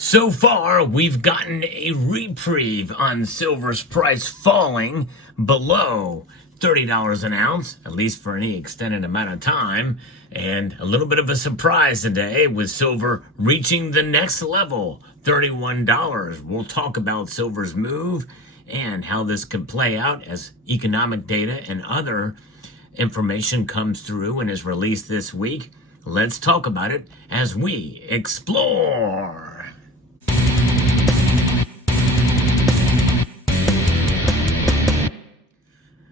So far, we've gotten a reprieve on silver's price falling below $30 an ounce, at least for any extended amount of time. And a little bit of a surprise today with silver reaching the next level, $31. We'll talk about silver's move and how this could play out as economic data and other information comes through and is released this week. Let's talk about it as we explore.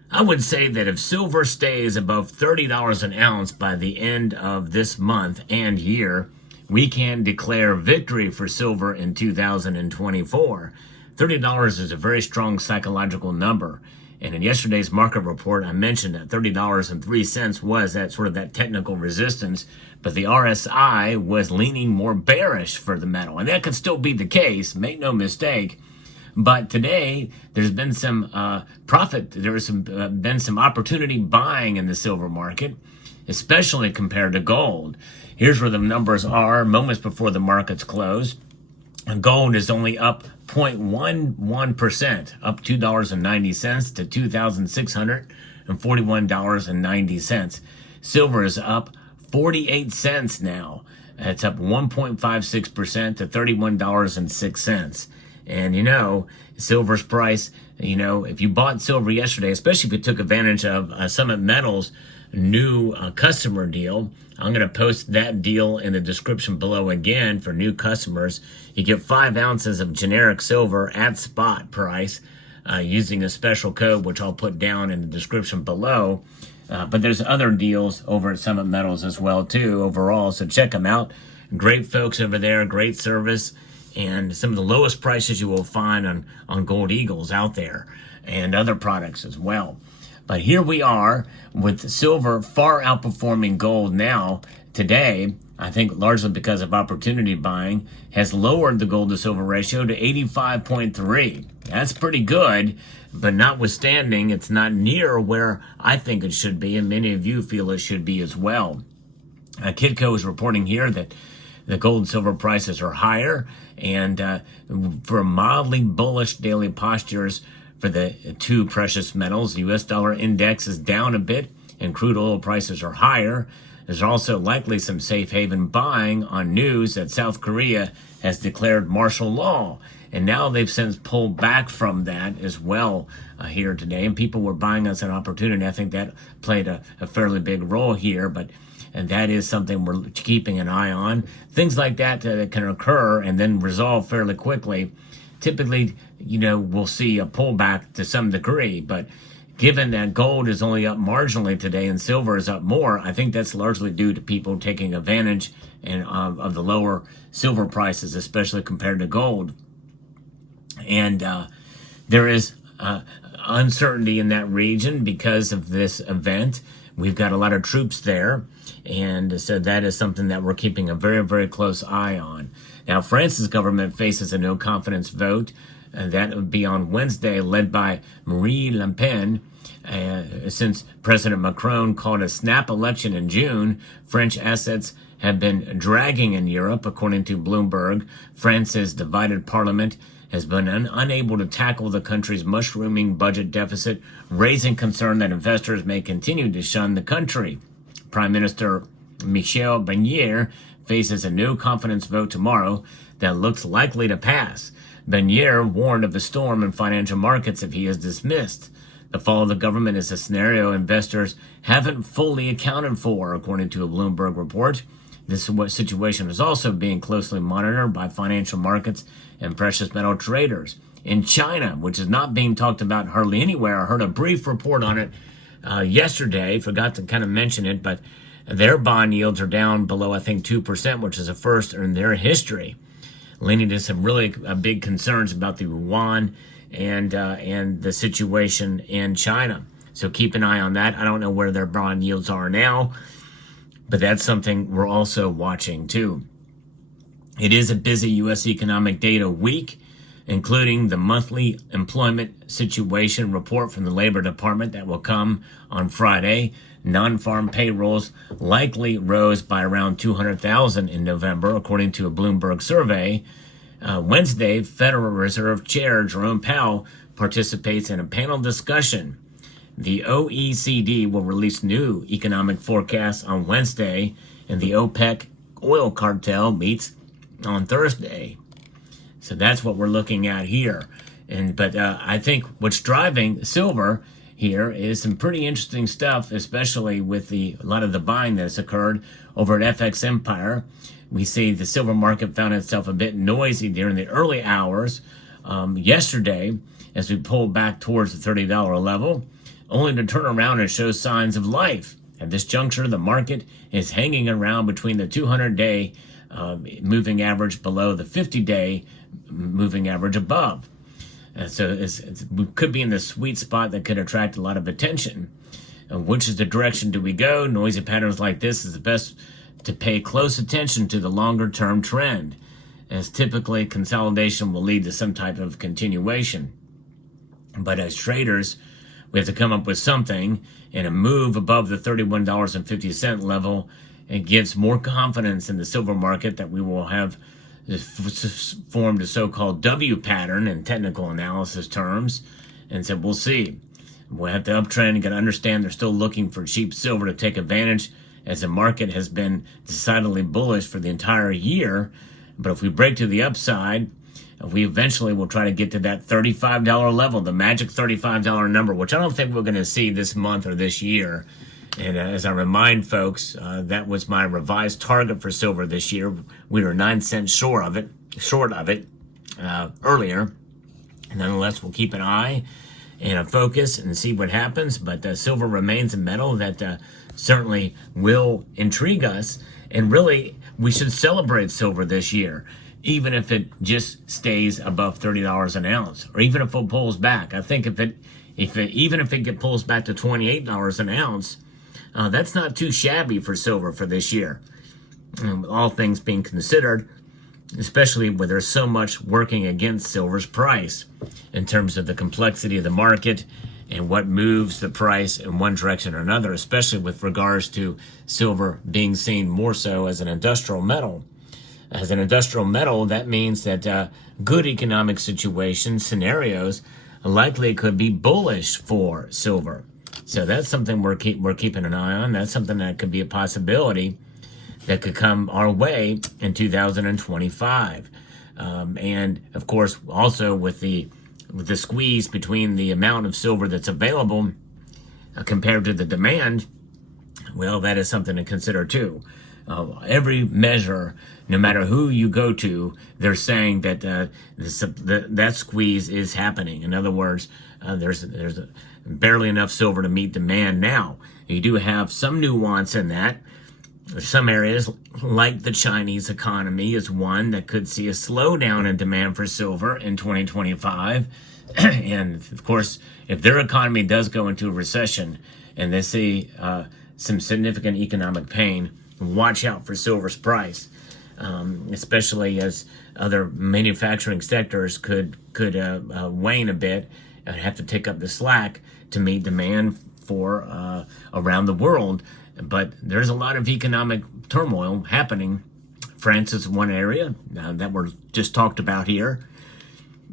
I would say that if silver stays above $30 an ounce by the end of this month and year, we can declare victory for silver in 2024. $30 is a very strong psychological number. And in yesterday's market report, I mentioned that $30.03 was that sort of that technical resistance, but the RSI was leaning more bearish for the metal. And that could still be the case, make no mistake. But today, there's been some profit. There's been some opportunity buying in the silver market, especially compared to gold. Here's where the numbers are moments before the markets close. Gold is only up 0.11%, up $2.90 to $2,641.90. Silver is up 48 cents now. It's up 1.56% to $31.06. And, silver's price, if you bought silver yesterday, especially if you took advantage of Summit Metals' new customer deal, I'm going to post that deal in the description below again for new customers. You get 5 ounces of generic silver at spot price using a special code, which I'll put down in the description below. But there's other deals over at Summit Metals as well, too, overall. So check them out. Great folks over there, great service. And some of the lowest prices you will find on Gold Eagles out there and other products as well. But here we are with silver far outperforming gold now. Today, I think largely because of opportunity buying, has lowered the gold to silver ratio to 85.3. That's pretty good, but notwithstanding, it's not near where I think it should be, and many of you feel it should be as well. Kitco is reporting here that the gold and silver prices are higher, and for mildly bullish daily postures for the two precious metals, the U.S. dollar index is down a bit, and crude oil prices are higher. There's also likely some safe haven buying on news that South Korea has declared martial law, and now they've since pulled back from that as well here today, and people were buying us an opportunity. I think that played a fairly big role here, and that is something we're keeping an eye on. Things like that can occur and then resolve fairly quickly. Typically, we'll see a pullback to some degree, but given that gold is only up marginally today and silver is up more, I think that's largely due to people taking advantage of the lower silver prices, especially compared to gold. And there is uncertainty in that region because of this event. We've got a lot of troops there, and so that is something that we're keeping a very, very close eye on. Now, France's government faces a no-confidence vote, and that would be on Wednesday, led by Marine Le Pen. Since President Macron called a snap election in June, French assets have been dragging in Europe, according to Bloomberg. France's divided parliament has been unable to tackle the country's mushrooming budget deficit, raising concern that investors may continue to shun the country. Prime Minister Michel Barnier faces a no-confidence vote tomorrow that looks likely to pass. Barnier warned of a storm in financial markets if he is dismissed. The fall of the government is a scenario investors haven't fully accounted for, according to a Bloomberg report. This situation is also being closely monitored by financial markets and precious metal traders. In China, which is not being talked about hardly anywhere, I heard a brief report on it yesterday, forgot to kind of mention it, but their bond yields are down below, I think, 2%, which is a first in their history, leading to some really big concerns about the yuan and the situation in China. So keep an eye on that. I don't know where their bond yields are now, but that's something we're also watching too. It is a busy U.S. economic data week, including the monthly employment situation report from the Labor Department that will come on Friday. Non-farm payrolls likely rose by around 200,000 in November, according to a Bloomberg survey. Wednesday, Federal Reserve Chair Jerome Powell participates in a panel discussion. The OECD will release new economic forecasts on Wednesday, and the OPEC oil cartel meets on Thursday. So that's what we're looking at here. But I think what's driving silver here is some pretty interesting stuff, especially with a lot of the buying that has occurred over at FX Empire. We see the silver market found itself a bit noisy during the early hours yesterday as we pulled back towards the $30 level, only to turn around and show signs of life. At this juncture, the market is hanging around between the 200-day moving average below the 50-day moving average above. So we could be in the sweet spot that could attract a lot of attention. Which is the direction do we go? Noisy patterns like this is the best to pay close attention to the longer-term trend, as typically consolidation will lead to some type of continuation. But as traders, we have to come up with something, and a move above the $31.50 level, it gives more confidence in the silver market that we will have formed a so-called W pattern in technical analysis terms. And so we'll see. We'll have the uptrend. You got to understand they're still looking for cheap silver to take advantage, as the market has been decidedly bullish for the entire year. But if we break to the upside, we eventually will try to get to that $35 level, the magic $35 number, which I don't think we're going to see this month or this year. And as I remind folks, that was my revised target for silver this year. We were 9 cents short of it earlier. And nonetheless, we'll keep an eye and a focus and see what happens. But silver remains a metal that certainly will intrigue us. And really, we should celebrate silver this year, even if it just stays above $30 an ounce, or even if it pulls back. I think even if it pulls back to $28 an ounce, that's not too shabby for silver for this year. All things being considered, especially where there's so much working against silver's price in terms of the complexity of the market and what moves the price in one direction or another, especially with regards to silver being seen more so as an industrial metal. As an industrial metal, that means that good economic scenarios likely could be bullish for silver. So that's something we're keeping an eye on. That's something that could be a possibility that could come our way in 2025. And of course, also with the squeeze between the amount of silver that's available compared to the demand, well, that is something to consider too. Every measure, no matter who you go to, they're saying that that squeeze is happening. In other words, there's barely enough silver to meet demand now. You do have some nuance in that. Some areas, like the Chinese economy, is one that could see a slowdown in demand for silver in 2025. And of course, if their economy does go into a recession and they see some significant economic pain, watch out for silver's price, especially as other manufacturing sectors could wane a bit and have to take up the slack to meet demand for around the world. But there's a lot of economic turmoil happening. France is one area that we're just talked about here.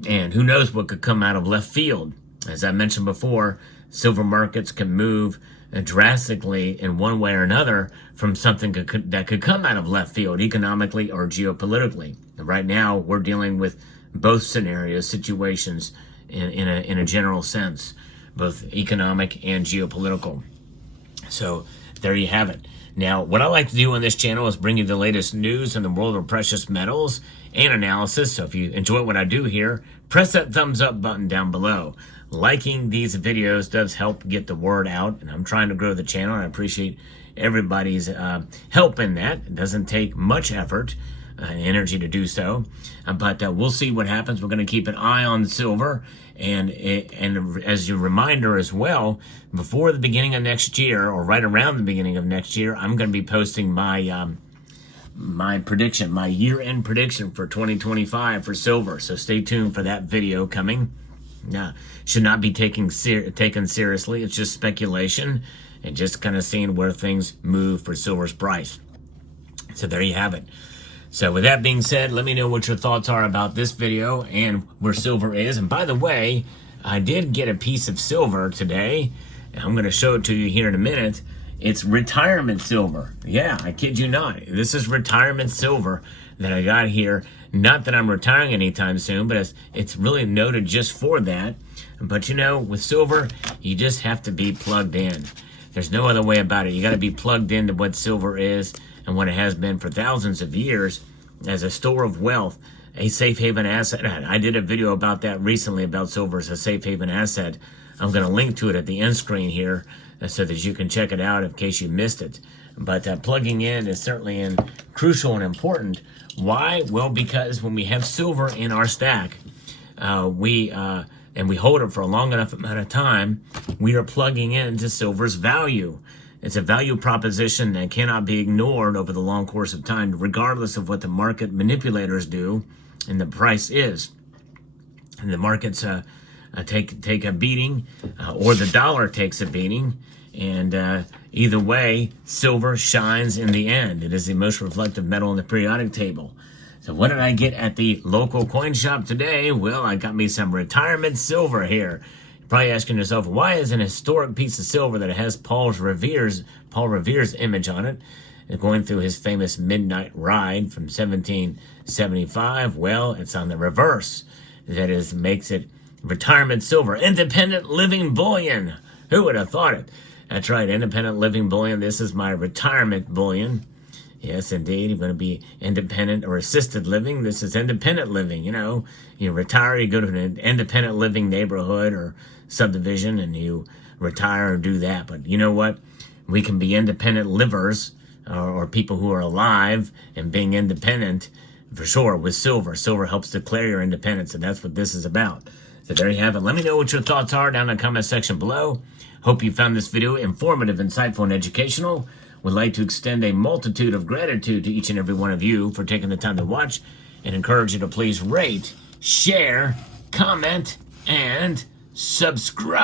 And who knows what could come out of left field. As I mentioned before, silver markets can move drastically in one way or another from something that could come out of left field, economically or geopolitically. And right now, we're dealing with both situations in a general sense, both economic and geopolitical. So there you have it. Now, what I like to do on this channel is bring you the latest news in the world of precious metals and analysis. So if you enjoy what I do here, press that thumbs up button down below. Liking these videos does help get the word out, and I'm trying to grow the channel, and I appreciate everybody's help in that. It doesn't take much effort and energy to do so, but we'll see what happens. We're going to keep an eye on silver, and as a reminder as well, before the beginning of next year, or right around the beginning of next year, I'm going to be posting my my prediction, my year-end prediction for 2025 for silver. So stay tuned for that video coming. Now, should not be taken seriously. It's just speculation and just kind of seeing where things move for silver's price. So there you have it. So with that being said, let me know what your thoughts are about this video and where silver is. And by the way, I did get a piece of silver today. I'm going to show it to you here in a minute. It's retirement silver. Yeah, I kid you not. This is retirement silver that I got here. Not that I'm retiring anytime soon, but it's really noted just for that. But you know, with silver, you just have to be plugged in. There's no other way about it. You got to be plugged into what silver is and what it has been for thousands of years as a store of wealth, a safe haven asset. I did a video about that recently, about silver as a safe haven asset. I'm going to link to it at the end screen here so that you can check it out in case you missed it. But plugging in is certainly crucial and important. Why? Well, because when we have silver in our stack, and we hold it for a long enough amount of time, we are plugging into silver's value. It's a value proposition that cannot be ignored over the long course of time, regardless of what the market manipulators do and the price is. And the markets take a beating, or the dollar takes a beating, and either way, silver shines in the end. It is the most reflective metal in the periodic table. So what did I get at the local coin shop today? Well, I got me some retirement silver here. You're probably asking yourself, why is an historic piece of silver that has Paul Revere's image on it, going through his famous midnight ride from 1775? Well, it's on the reverse. That is, makes it retirement silver, independent living bullion. Who would have thought it? That's right, independent living bullion. This is my retirement bullion. Yes, indeed. You're going to be independent or assisted living. This is independent living. You know, you retire, you go to an independent living neighborhood or subdivision, and you retire and do that. But you know what? We can be independent livers, or people who are alive and being independent, for sure, with silver. Silver helps declare your independence, and that's what this is about. So there you have it. Let me know what your thoughts are down in the comment section below. Hope you found this video informative, insightful, and educational. Would like to extend a multitude of gratitude to each and every one of you for taking the time to watch, and encourage you to please rate, share, comment, and subscribe.